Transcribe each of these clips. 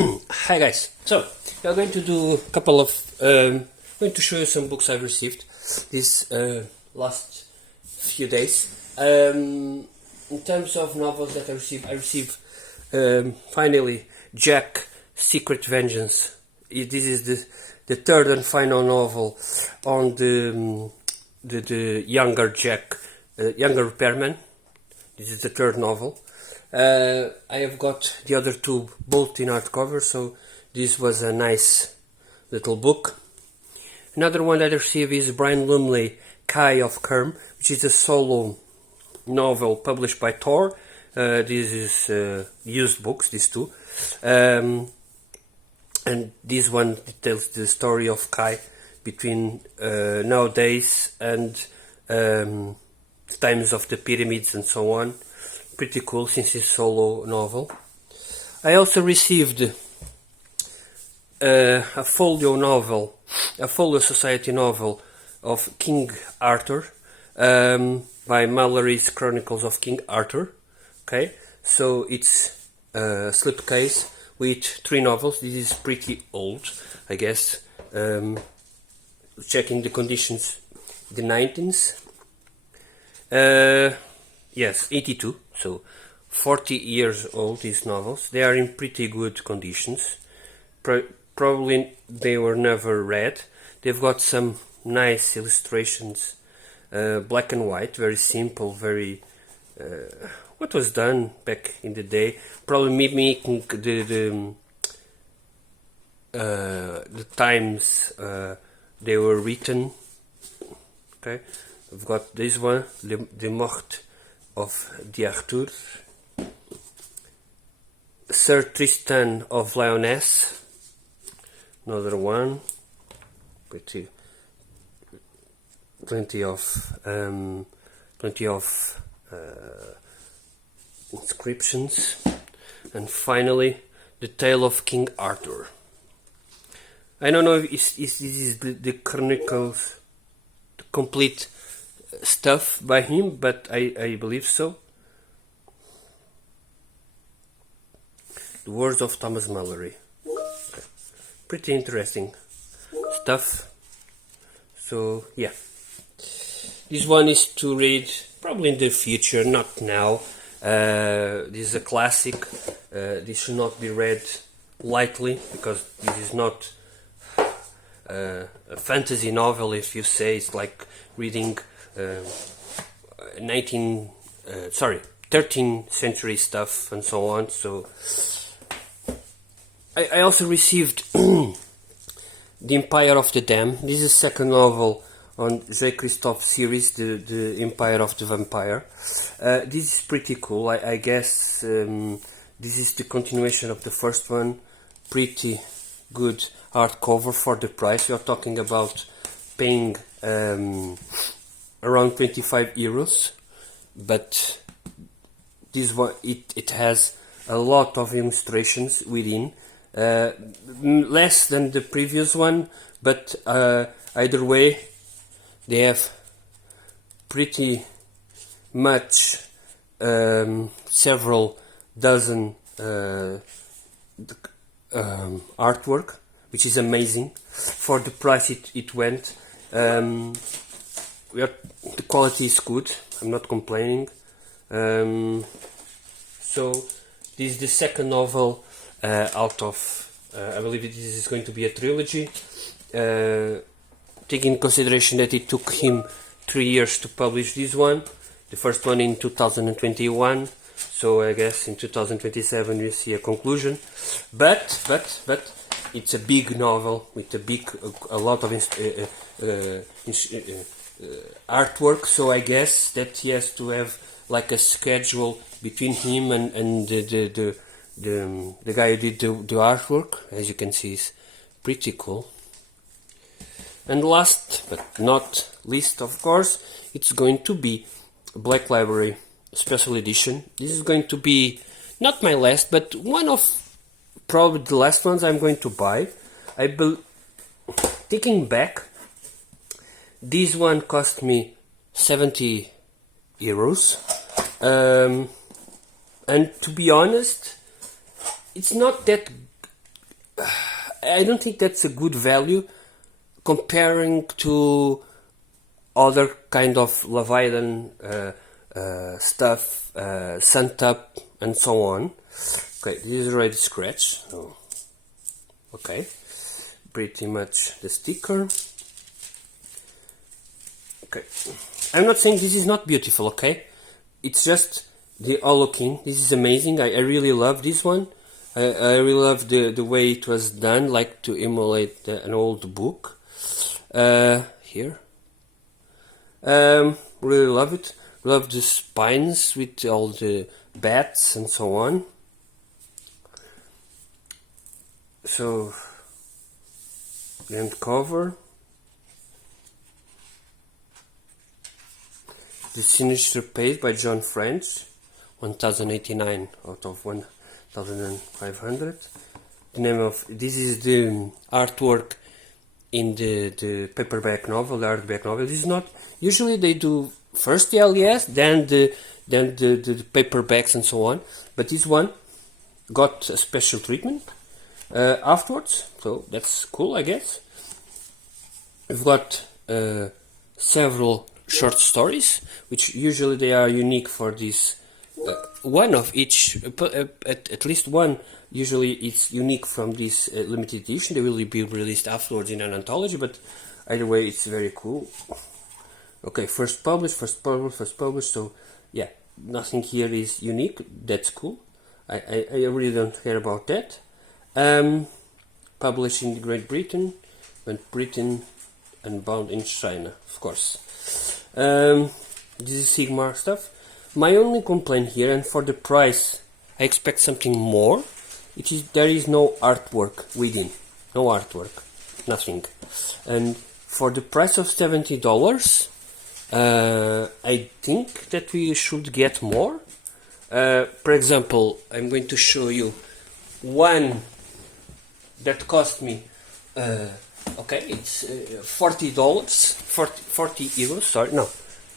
Hi guys. So we are going to do a couple of going to show you some books I've received this last few days. In terms of novels that I received finally Jack: Secret Vengeance. This is the third and final novel on the younger Jack, younger repairman. This is the third novel. I have got the other two both in hardcover, so this was a nice little book. Another one that I received is Brian Lumley, Kai of Kerm, which is a solo novel published by Tor. This is used books, these two. And this one tells the story of Kai between nowadays and times of the pyramids and so on. Pretty cool since it's a solo novel. I also received a folio novel, a folio society novel of King Arthur by Mallory's Chronicles of King Arthur. Okay, so it's a slipcase with 3 novels. This is pretty old, I guess. Checking the conditions, the 19th. Yes, 82. So 40 years old, these novels. They are in pretty good conditions. Probably they were never read. They've got some nice illustrations, black and white, very simple, very what was done back in the day. Probably mimicking the times they were written. Okay, I've got this one, Le Morte of d'Arthur, Sir Tristan of Lyonesse, another one, plenty of inscriptions, and finally the Tale of King Arthur. I don't know if this is the Chronicles, the complete stuff by him, but I believe so. The Words of Thomas Mallory. Okay. Pretty interesting stuff. So yeah, this one is to read probably in the future, not now. This is a classic. This should not be read lightly because this is not a fantasy novel. If you say it's like reading 13th century stuff and so on. So I also received The Empire of the Dam. This is the second novel on J. Christophe series, the Empire of the Vampire. This is pretty cool. I guess this is the continuation of the first one. Pretty good hardcover for the price. We are talking about paying around 25 euros, but this one it has a lot of illustrations within, less than the previous one, but either way they have pretty much several dozen artwork, which is amazing for the price it went. The quality is good, I'm not complaining. So this is the second novel out of, I believe this is going to be a trilogy. Taking into consideration that it took him 3 years to publish this one, the first one in 2021, so I guess in 2027 we'll see a conclusion. But it's a big novel with a lot of artwork, so I guess that he has to have like a schedule between him and the guy who did the artwork. As you can see, is pretty cool. And last but not least, of course, it's going to be Black Library Special Edition. This is going to be not my last, but one of probably the last ones I'm going to buy. Taking back, this one cost me 70 euros. And to be honest, it's not that I don't think that's a good value comparing to other kind of Leviathan stuff, Suntop and so on. Okay, this is already scratched. So, okay, pretty much the sticker. Okay, I'm not saying this is not beautiful, okay? It's just the looking. This is amazing. I really love this one. I really love the way it was done, like to emulate an old book. Here. Really love it. Love the spines with all the bats and so on. So, end cover. The signature page by John French, 1089 out of 1500. The name of this is the artwork in the paperback novel, the hardback novel. This is not usually they do first the LES, then the paperbacks and so on. But this one got a special treatment afterwards, so that's cool, I guess. We've got several short stories, which usually they are unique for this. One of each, at least one, usually it's unique from this limited edition. They will be released afterwards in an anthology, but either way, it's very cool. Okay, first published, so yeah, nothing here is unique. That's cool. I really don't care about that. Published in Great Britain, and bound in China, of course. This is Sigmar stuff. My only complaint here, and for the price, I expect something more. There is no artwork within, no artwork, nothing. And for the price of $70, I think that we should get more. For example, I'm going to show you one that cost me. Okay, it's $40, 40 euros.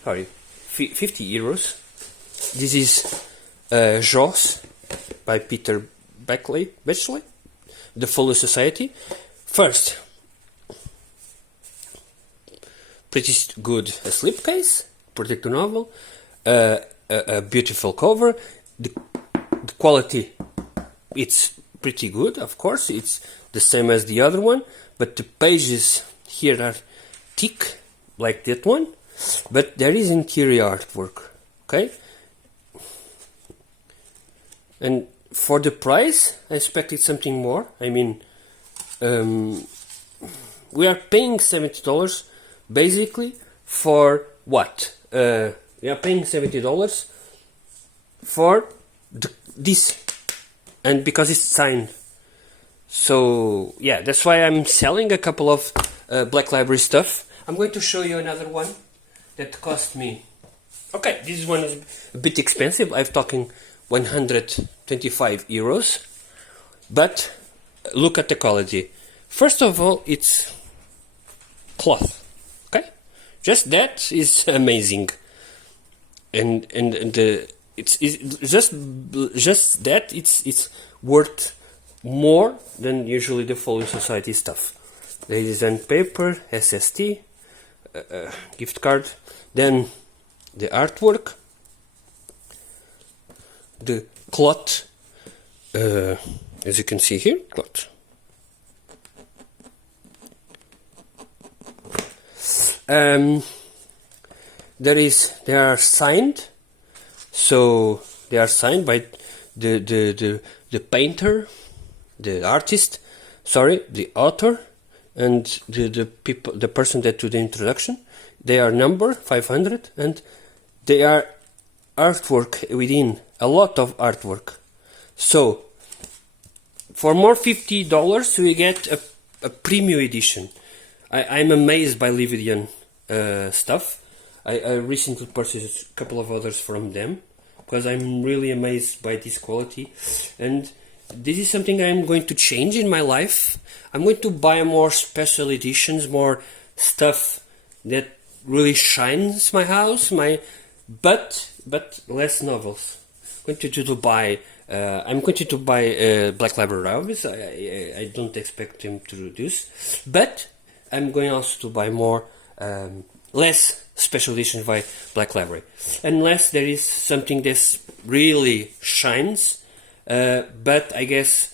Sorry, 50 euros. This is Jaws by Peter Bechley, The Folio Society. First, pretty good slipcase, protect the novel, a beautiful cover. The quality, it's pretty good, of course. It's the same as the other one, but the pages here are thick, like that one. But there is interior artwork, okay? And for the price, I expected something more. I mean, we are paying $70 basically for what? We are paying $70 for this, and because it's signed. So yeah, that's why I'm selling a couple of Black Library stuff. I'm going to show you another one that cost me. Okay, this one is a bit expensive. I'm talking 125 euros, but look at the quality. First of all, it's cloth. Okay, just that is amazing, and it's just that it's worth more than usually the Folio Society stuff. There is on paper, SST, gift card, then the artwork, the cloth, as you can see here, cloth. They are signed, so they are signed by the painter, the artist, the author, and the person that do the introduction. They are number 500, and they are artwork within, a lot of artwork. So for more $50 we get a premium edition. I'm amazed by Leviathan stuff. I recently purchased a couple of others from them because I'm really amazed by this quality, and this is something I'm going to change in my life. I'm going to buy more special editions, more stuff that really shines my house, but less novels. I'm going to buy I'm going to buy Black Library Elvis. I don't expect him to reduce, but I'm going also to buy more less special editions by Black Library, unless there is something that really shines. But I guess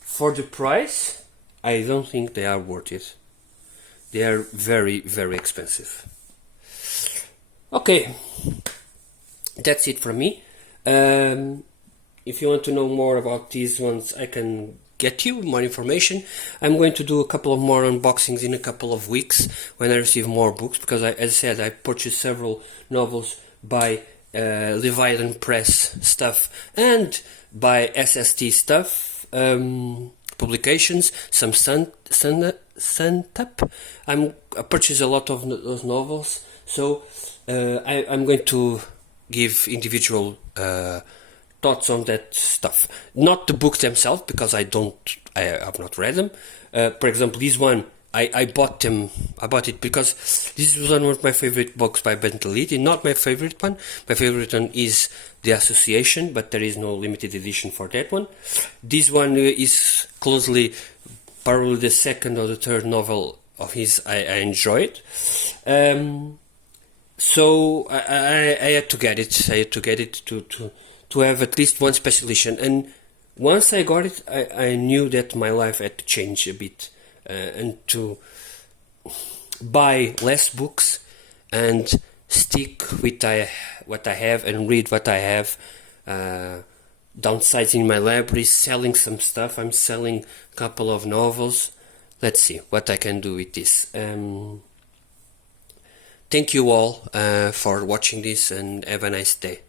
for the price, I don't think they are worth it. They are very, very expensive. Okay, that's it from me. If you want to know more about these ones, I can get you more information. I'm going to do a couple of more unboxings in a couple of weeks when I receive more books, because as I said, I purchased several novels by Leviathan Press stuff and by SST stuff publications, some Suntap. I purchased a lot of those novels, so I'm going to give individual thoughts on that stuff. Not the books themselves, because I have not read them. For example, this one, I bought it because this was one of my favorite books by Ben Taliti. Not my favorite one. My favorite one is The Association, but there is no limited edition for that one. This one is closely, probably the second or the third novel of his I enjoyed. So I had to get it. I had to get it to have at least one special edition. And once I got it, I knew that my life had to change a bit, and to buy less books and stick with what I have and read what I have. Downsizing my library, selling some stuff. I'm selling a couple of novels. Let's see what I can do with this. Thank you all for watching this, and have a nice day.